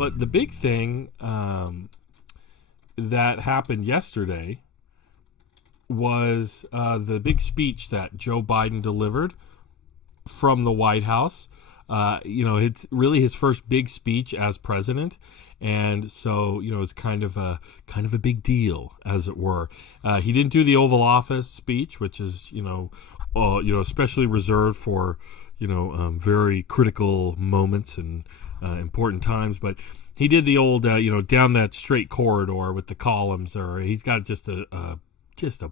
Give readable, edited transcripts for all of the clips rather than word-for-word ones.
But the big thing that happened yesterday was the big speech that Joe Biden delivered from the White House. It's really his first big speech as president, and so it's kind of a big deal, as it were. He didn't do the Oval Office speech, which is especially reserved for very critical moments and important times, but he did the old down that straight corridor with the columns, or he's got just a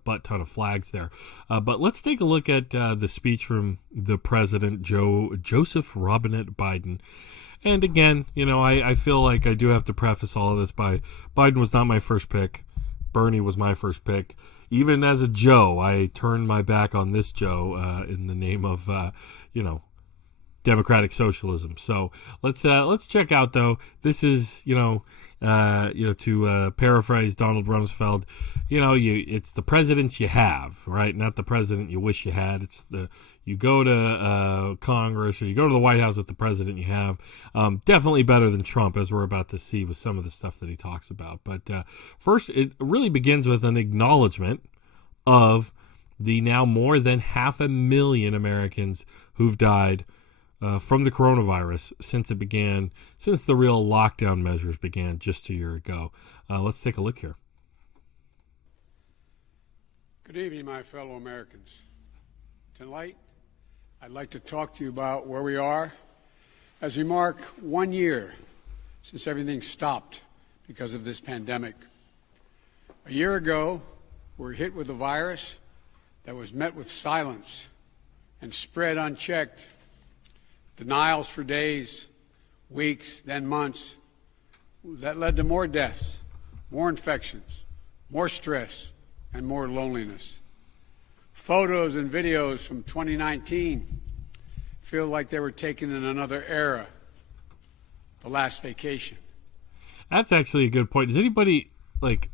butt ton of flags there. But let's take a look at the speech from the president, Joseph Robinette Biden. And again, I feel like I do have to preface all of this by Biden was not my first pick. Bernie was my first pick. Even as a Joe, I turned my back on this Joe in the name of, democratic socialism. So let's check out, though. This is, to paraphrase Donald Rumsfeld, it's the presidents you have, right? Not the president you wish you had. It's you go to Congress or you go to the White House with the president you have. Definitely better than Trump, as we're about to see with some of the stuff that he talks about. But first, it really begins with an acknowledgement of the now more than 500,000 Americans who've died from the coronavirus since the real lockdown measures began just a year ago. Let's take a look here. Good evening, my fellow Americans. Tonight, I'd like to talk to you about where we are as we mark 1 year since everything stopped because of this pandemic. A year ago, we were hit with a virus that was met with silence and spread unchecked. Denials for days, weeks, then months. That led to more deaths, more infections, more stress, and more loneliness. Photos and videos from 2019 feel like they were taken in another era, the last vacation. That's actually a good point. Does anybody,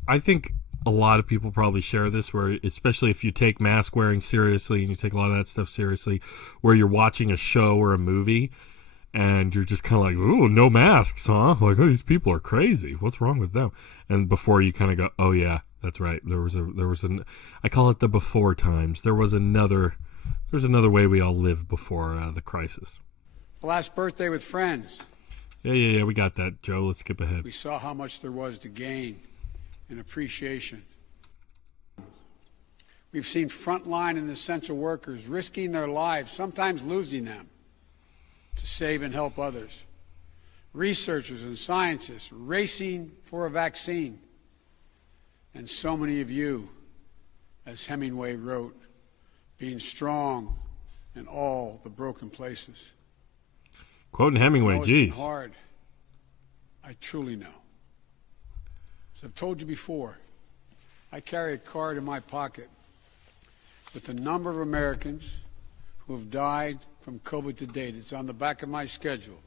I think a lot of people probably share this, where especially if you take mask wearing seriously and you take a lot of that stuff seriously, where you're watching a show or a movie and you're just kind of like, ooh, no masks, huh? Like, oh, these people are crazy. What's wrong with them? And before you kind of go, oh yeah, that's right. I call it the before times. There was another way we all lived before the crisis. The last birthday with friends. Yeah. We got that, Joe. Let's skip ahead. We saw how much there was to gain in appreciation. We've seen frontline and essential workers risking their lives, sometimes losing them, to save and help others. Researchers and scientists racing for a vaccine. And so many of you, as Hemingway wrote, being strong in all the broken places. Quoting Hemingway, geez. Hard. I truly know. As I've told you before, I carry a card in my pocket with the number of Americans who have died from COVID to date. It's on the back of my schedule.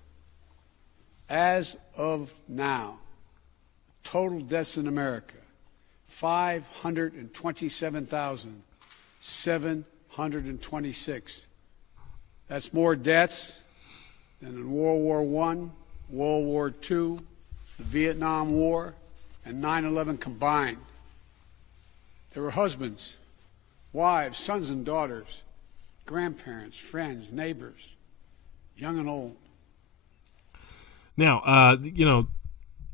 As of now, total deaths in America, 527,726. That's more deaths than in World War I, World War II, the Vietnam War, and 9/11 combined. There were husbands, wives, sons and daughters, grandparents, friends, neighbors, young and old. Now,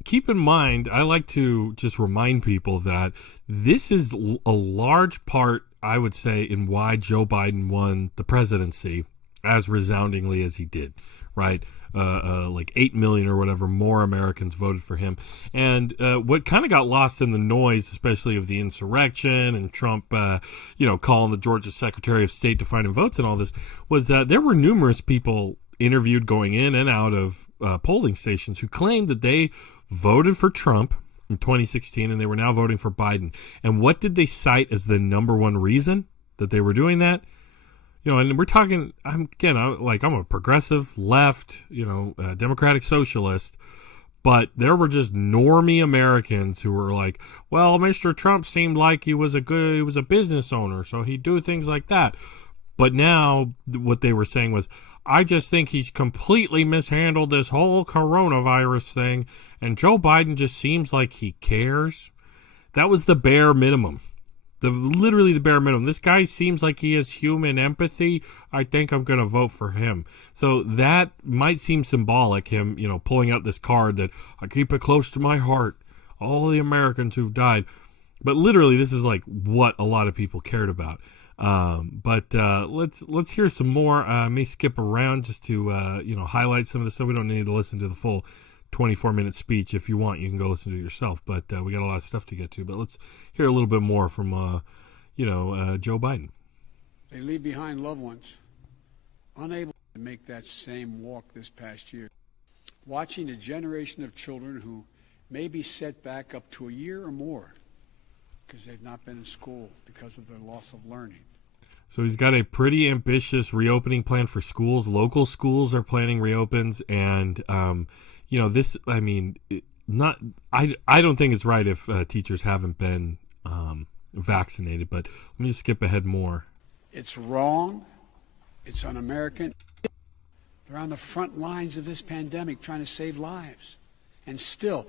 keep in mind, I like to just remind people that this is a large part, I would say, in why Joe Biden won the presidency as resoundingly as he did, right? 8 million or whatever more Americans voted for him. And what kind of got lost in the noise, especially of the insurrection and Trump, calling the Georgia Secretary of State to find him votes and all this, was that there were numerous people interviewed going in and out of polling stations who claimed that they voted for Trump in 2016 and they were now voting for Biden. And what did they cite as the number one reason that they were doing that? And we're talking, I'm a progressive left, democratic socialist, but there were just normie Americans who were like, well, Mr. Trump seemed like he was a business owner, so he'd do things like that. But now what they were saying was, I just think he's completely mishandled this whole coronavirus thing, and Joe Biden just seems like he cares. That was the bare minimum. Literally the bare minimum. This guy seems like he has human empathy. I think I'm going to vote for him. So that might seem symbolic, him, pulling out this card that I keep it close to my heart. All the Americans who've died. But literally, this is like what a lot of people cared about. But let's hear some more. I may skip around just to highlight some of the stuff. We don't need to listen to the full 24-minute speech. If you want, you can go listen to it yourself. But we got a lot of stuff to get to. But let's hear a little bit more from Joe Biden. They leave behind loved ones, unable to make that same walk this past year. Watching a generation of children who may be set back up to a year or more because they've not been in school because of their loss of learning. So he's got a pretty ambitious reopening plan for schools. Local schools are planning reopens, and I don't think it's right if teachers haven't been vaccinated. But let me just skip ahead more. It's wrong. It's un-American. They're on the front lines of this pandemic trying to save lives, and still,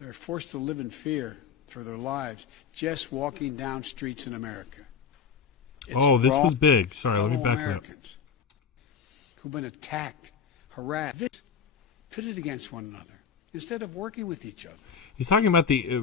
they're forced to live in fear for their lives just walking down streets in America. It's this was big. Sorry, let me back Americans who've been attacked, harassed, pitted against one another instead of working with each other. He's talking about the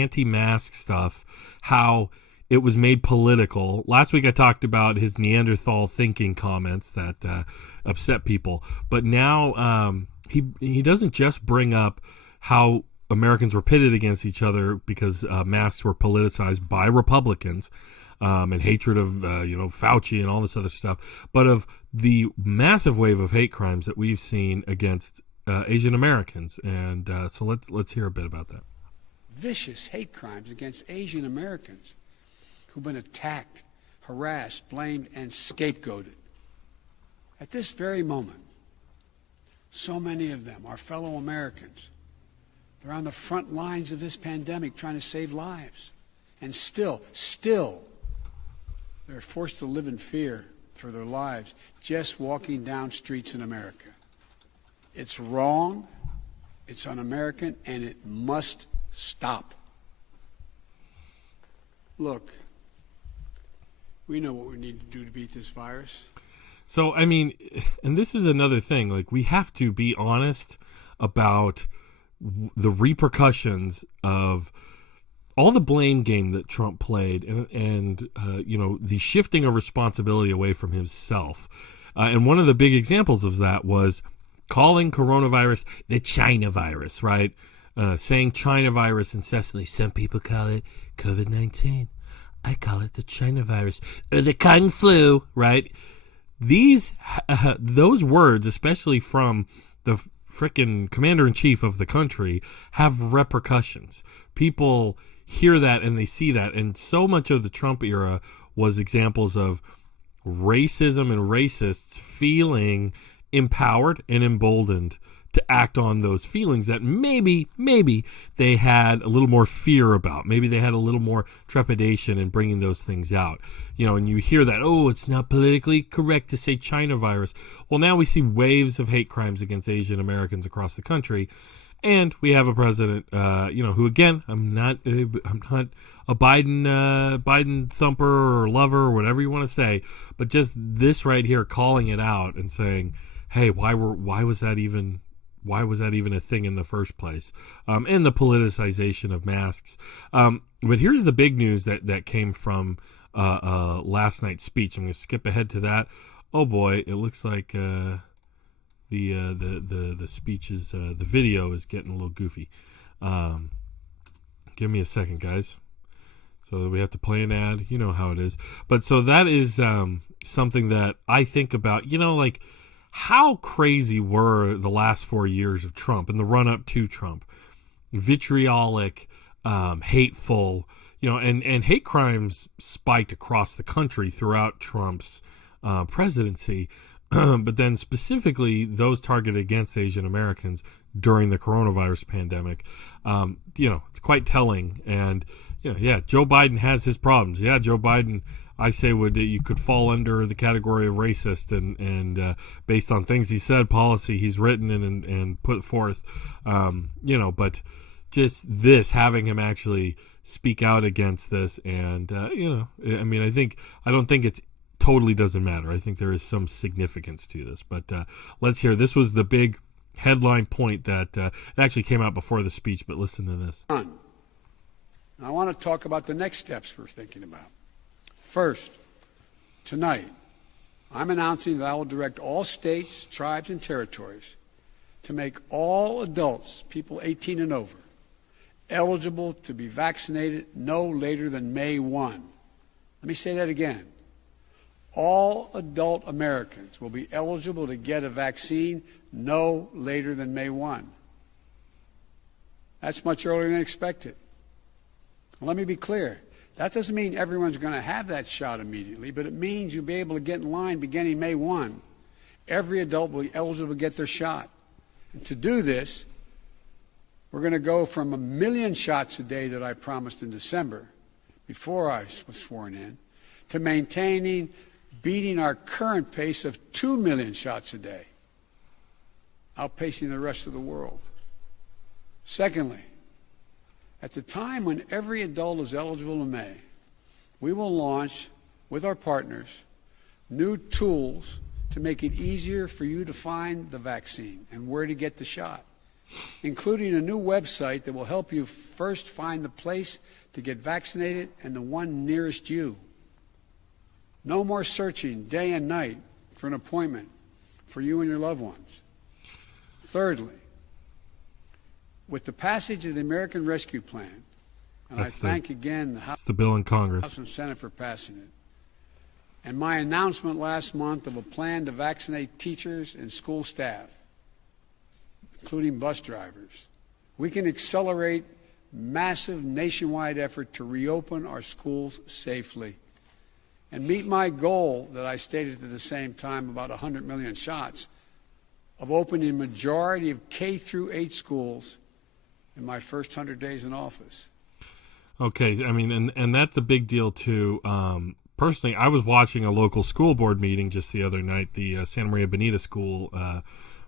anti-mask stuff, how it was made political. Last week I talked about his Neanderthal thinking comments that upset people, but now he doesn't just bring up how Americans were pitted against each other because masks were politicized by Republicans and hatred of Fauci and all this other stuff, but of the massive wave of hate crimes that we've seen against Asian Americans. And so let's hear a bit about that. Vicious hate crimes against Asian Americans who've been attacked, harassed, blamed, and scapegoated. At this very moment, so many of them are fellow Americans. They're on the front lines of this pandemic trying to save lives. And still, they're forced to live in fear for their lives just walking down streets in America. It's wrong, it's un-American, and it must stop. Look, we know what we need to do to beat this virus. So, and this is another thing, like, we have to be honest about the repercussions of all the blame game that Trump played and the shifting of responsibility away from himself. And one of the big examples of that was calling coronavirus the China virus, right? Saying China virus incessantly. Some people call it COVID-19. I call it the China virus or the Kung flu, right? Those words, especially from the frickin' commander-in-chief of the country, have repercussions. People hear that and they see that, and so much of the Trump era was examples of racism and racists feeling empowered and emboldened to act on those feelings that maybe they had a little more fear about. Maybe they had a little more trepidation in bringing those things out. And you hear that, it's not politically correct to say China virus. Well, now we see waves of hate crimes against Asian Americans across the country. And we have a president, who, again, I'm not a Biden thumper or lover or whatever you want to say, but just this right here, calling it out and saying, hey, why was that even a thing in the first place? And the politicization of masks. But here's the big news that came from last night's speech. I'm going to skip ahead to that. Oh boy, it looks like the speech is the video is getting a little goofy. Give me a second, guys. So we have to play an ad. You know how it is. But so that is something that I think about. How crazy were the last 4 years of Trump and the run-up to Trump? Vitriolic, hateful, and hate crimes spiked across the country throughout Trump's presidency. But then specifically those targeted against Asian Americans during the coronavirus pandemic. It's quite telling. And, Joe Biden has his problems. Yeah, Joe Biden, I say you could fall under the category of racist, and based on things he said, policy he's written and put forth, but just this, having him actually speak out against this, and I don't think it's totally doesn't matter. I think there is some significance to this, but let's hear. This was the big headline point that it actually came out before the speech, but listen to this. I want to talk about the next steps we're thinking about. First, tonight, I'm announcing that I will direct all states, tribes, and territories to make all adults, people 18 and over, eligible to be vaccinated no later than May 1. Let me say that again. All adult Americans will be eligible to get a vaccine no later than May 1. That's much earlier than expected. Let me be clear. That doesn't mean everyone's going to have that shot immediately, but it means you'll be able to get in line beginning May 1. Every adult will be eligible to get their shot. And to do this, we're going to go from 1 million shots a day that I promised in December, before I was sworn in, to beating our current pace of 2 million shots a day, outpacing the rest of the world. Secondly, at the time when every adult is eligible in May, we will launch, with our partners, new tools to make it easier for you to find the vaccine and where to get the shot, including a new website that will help you first find the place to get vaccinated and the one nearest you. No more searching day and night for an appointment for you and your loved ones. Thirdly, with the passage of the American Rescue Plan, and I thank again the House, the bill in Congress, House and Senate for passing it, and my announcement last month of a plan to vaccinate teachers and school staff, including bus drivers, we can accelerate massive nationwide effort to reopen our schools safely and meet my goal that I stated at the same time, about 100 million shots, of opening a majority of K through 8 schools in my first 100 days in office. Okay, I mean, and that's a big deal too. Personally, I was watching a local school board meeting just the other night, the Santa Maria Bonita School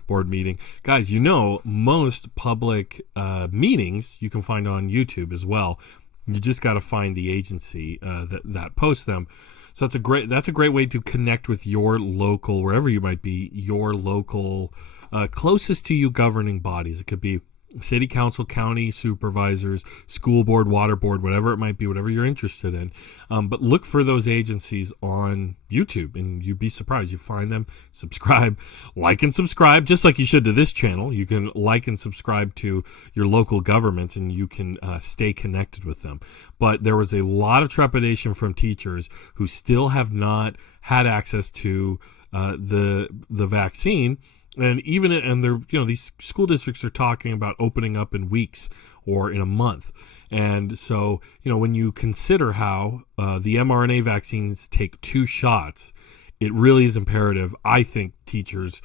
board meeting. Guys, most public meetings you can find on YouTube as well. You just got to find the agency that posts them. So that's a great way to connect with your local, wherever you might be, your local closest to you governing bodies. It could be city council, county supervisors, school board, water board, whatever it might be, whatever you're interested in. But look for those agencies on YouTube, and you'd be surprised. You find them, subscribe, like and subscribe, just like you should to this channel. You can like and subscribe to your local government, and you can stay connected with them. But there was a lot of trepidation from teachers who still have not had access to the vaccine. And these school districts are talking about opening up in weeks or in a month. And so, when you consider how the mRNA vaccines take 2 shots, it really is imperative. I think teachers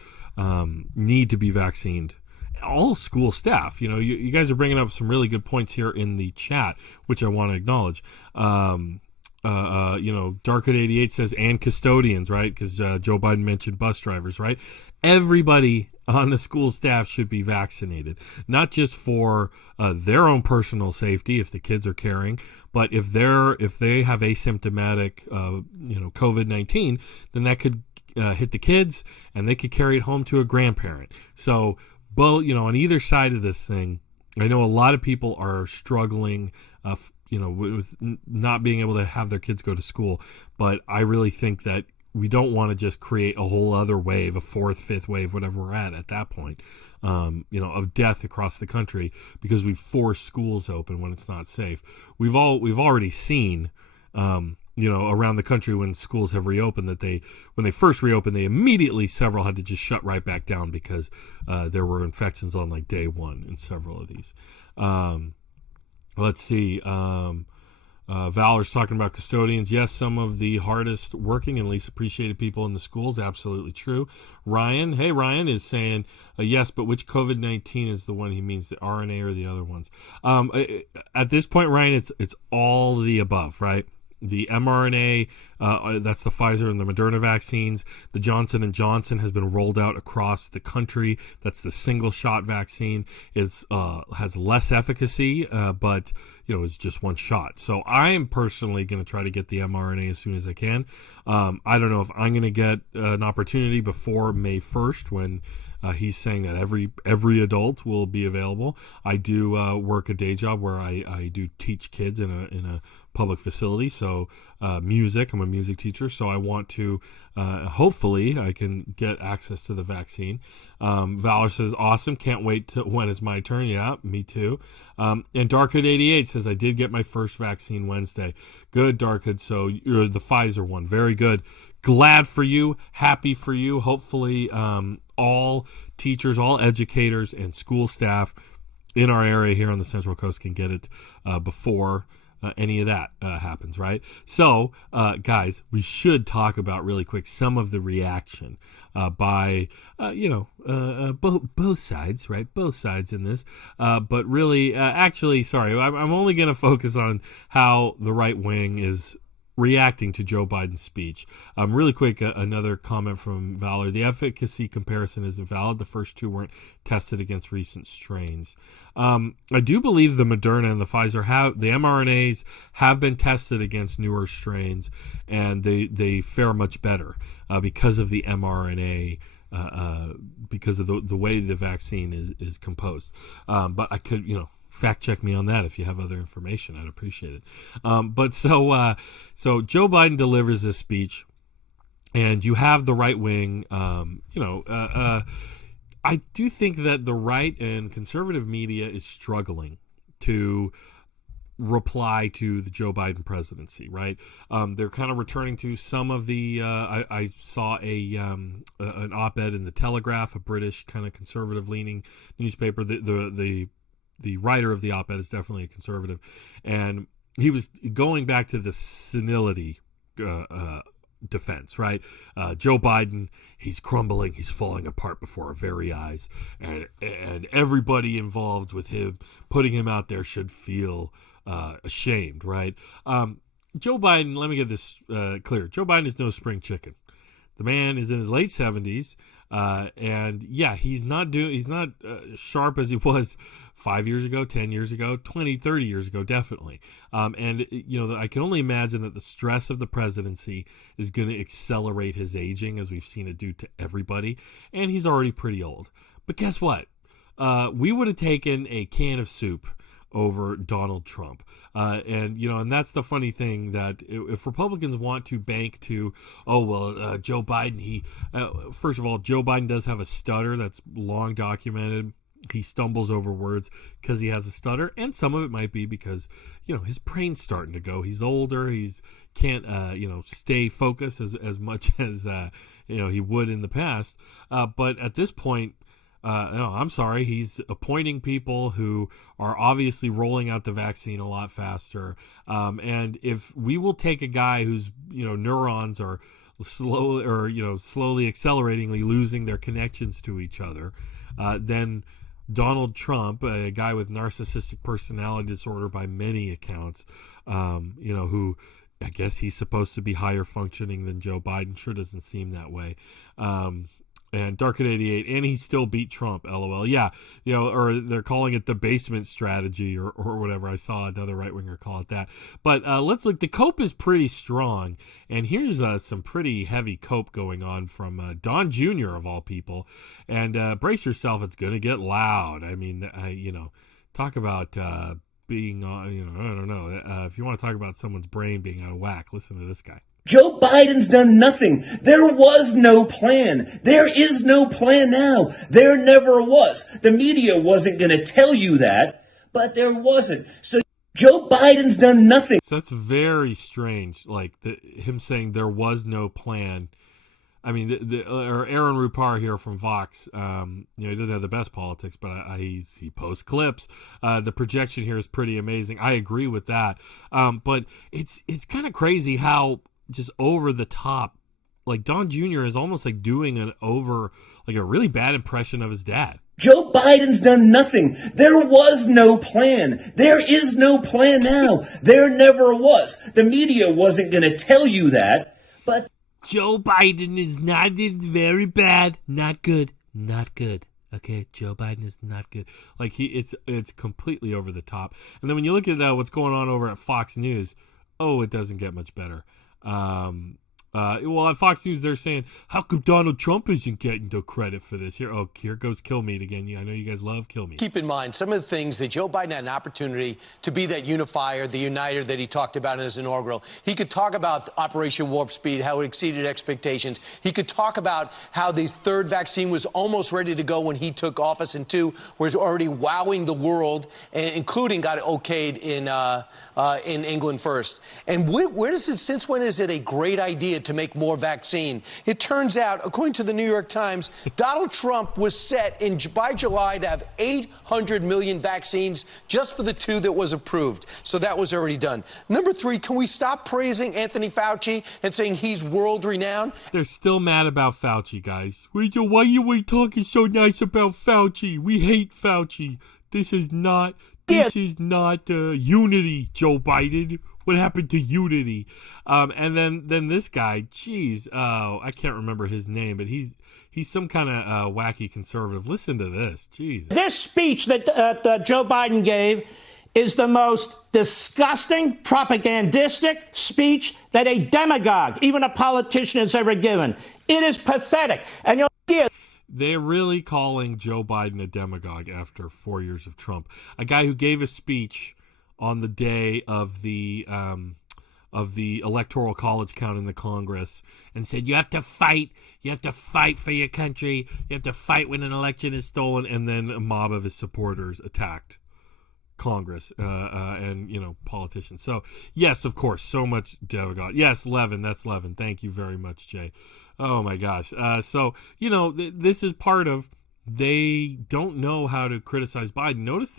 need to be vaccinated. All school staff, you guys are bringing up some really good points here in the chat, which I want to acknowledge. Darkhood88 says, and custodians, right? Because Joe Biden mentioned bus drivers, right? Everybody on the school staff should be vaccinated, not just for their own personal safety if the kids are carrying, but if they have asymptomatic, COVID-19, then that could hit the kids, and they could carry it home to a grandparent. So, on either side of this thing, I know a lot of people are struggling, with not being able to have their kids go to school. But I really think that we don't want to just create a whole other wave, a 4th, 5th wave, whatever we're at that point, of death across the country because we force schools open when it's not safe. We've already seen, around the country when schools have reopened that when they first reopened, several had to just shut right back down because there were infections on like day 1 in several of these. Let's see. Valor's talking about custodians. Yes, some of the hardest working and least appreciated people in the schools. Absolutely true. Ryan is saying, yes, but which COVID-19 is the one he means, the RNA or the other ones? At this point, Ryan, it's all the above, right? The mRNA, that's the Pfizer and the Moderna vaccines. The Johnson & Johnson has been rolled out across the country. That's the single-shot vaccine. It has less efficacy, but it's just one shot. So I am personally going to try to get the mRNA as soon as I can. I don't know if I'm going to get an opportunity before May 1st when he's saying that every adult will be available. I do work a day job where I do teach kids in a public facility. So music, I'm a music teacher. So I want to, hopefully I can get access to the vaccine. Valor says, awesome. Can't wait to when it's my turn. Yeah, me too. And Darkhood88 says, I did get my first vaccine Wednesday. Good, Darkhood. So you're the Pfizer one. Very good. Glad for you. Happy for you. Hopefully, all teachers, all educators, and school staff in our area here on the Central Coast can get it before any of that happens, right? So, guys, we should talk about really quick some of the reaction by, both sides, right? Both sides in this. But really, actually, sorry, I'm only going to focus on how the right wing is reacting to Joe Biden's speech. Really quick, another comment from Valor. The efficacy comparison is invalid. The first two weren't tested against recent strains. I do believe the Moderna and the Pfizer the mRNAs have been tested against newer strains, and they fare much better because of the mRNA, because of the way the vaccine is composed. But I could, fact check me on that if you have other information. I'd appreciate it. But so Joe Biden delivers this speech, and you have the right wing. I do think that the right and conservative media is struggling to reply to the Joe Biden presidency, right? They're kind of returning to some of the. I saw an op-ed in the Telegraph, a British kind of conservative-leaning newspaper. The writer of the op-ed is definitely a conservative, and he was going back to the senility defense, right? Joe Biden, he's crumbling, he's falling apart before our very eyes, and everybody involved with him, putting him out there, should feel ashamed, right? Joe Biden, let me get this clear. Joe Biden is no spring chicken. The man is in his late 70s, and yeah, he's not sharp as he was 5 years ago, 10 years ago, 20, 30 years ago, definitely. And, I can only imagine that the stress of the presidency is going to accelerate his aging, as we've seen it do to everybody. And he's already pretty old. But guess what? We would have taken a can of soup over Donald Trump. And that's the funny thing, that if Republicans want to bank to, Joe Biden, first of all, Joe Biden does have a stutter that's long documented. He stumbles over words because he has a stutter, and some of it might be because, his brain's starting to go. He's older. He's can't, stay focused as much as, he would in the past. But at this point, no, I'm sorry. He's appointing people who are obviously rolling out the vaccine a lot faster. And if we will take a guy whose, neurons are slowly acceleratingly losing their connections to each other, then Donald Trump, a guy with narcissistic personality disorder by many accounts, who I guess he's supposed to be higher functioning than Joe Biden. Sure doesn't seem that way. And Darkhood88, and he still beat Trump, LOL. Yeah, or they're calling it the basement strategy or whatever. I saw another right-winger call it that. But let's look. The cope is pretty strong, and here's some pretty heavy cope going on from Don Jr., of all people. And brace yourself, it's going to get loud. I mean, talk about being, I don't know. If you want to talk about someone's brain being out of whack, listen to this guy. Joe Biden's done nothing. There was no plan. There is no plan now. There never was. The media wasn't going to tell you that, but there wasn't. So Joe Biden's done nothing. So that's very strange, like him saying there was no plan. I mean, or Aaron Rupar here from Vox, he doesn't have the best politics, but he posts clips. The projection here is pretty amazing. I agree with that. But it's kind of crazy how just over the top, like Don Jr. is almost like doing a really bad impression of his dad. Joe Biden's done nothing. There was no plan. There is no plan now. There never was. The media wasn't going to tell you that, but Joe Biden is very bad. Not good. Not good. Okay, Joe Biden is not good. Like it's completely over the top. And then when you look at what's going on over at Fox News, it doesn't get much better. Well, at Fox News, they're saying, how come Donald Trump isn't getting the credit for this? Here goes Kilmeade again. I know you guys love Kilmeade. Keep in mind some of the things that Joe Biden had an opportunity to be that unifier, the uniter that he talked about in his inaugural. He could talk about Operation Warp Speed, how it exceeded expectations. He could talk about how the third vaccine was almost ready to go when he took office, and two, was already wowing the world, including got it okayed in England first. And since when is it a great idea to make more vaccine? It turns out, according to the New York Times, Donald Trump was set by July to have 800 million vaccines just for the 2 that was approved. So that was already done. Number 3, can we stop praising Anthony Fauci and saying he's world renowned? They're still mad about Fauci, guys. Why are we talking so nice about Fauci? We hate Fauci. This is not unity, Joe Biden. What happened to unity? And then this guy, I can't remember his name, but he's some kind of wacky conservative. Listen to this, This speech that Joe Biden gave is the most disgusting, propagandistic speech that a demagogue, even a politician, has ever given. It is pathetic. And you'll see it. They're really calling Joe Biden a demagogue after 4 years of Trump. A guy who gave a speech on the day of the electoral college count in the Congress and said, you have to fight for your country, you have to fight when an election is stolen, and then a mob of his supporters attacked Congress and politicians. So yes, of course, so much demagogue. Yes, Levin, that's Levin. Thank you very much, Jay. Oh my gosh. So this is part of, they don't know how to criticize Biden. Notice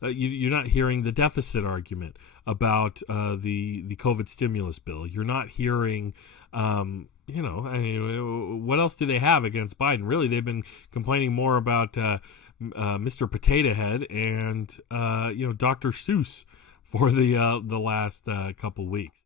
you're not hearing the deficit argument about the COVID stimulus bill. You're not hearing, what else do they have against Biden? Really, they've been complaining more about Mr. Potato Head and Dr. Seuss for the last couple weeks.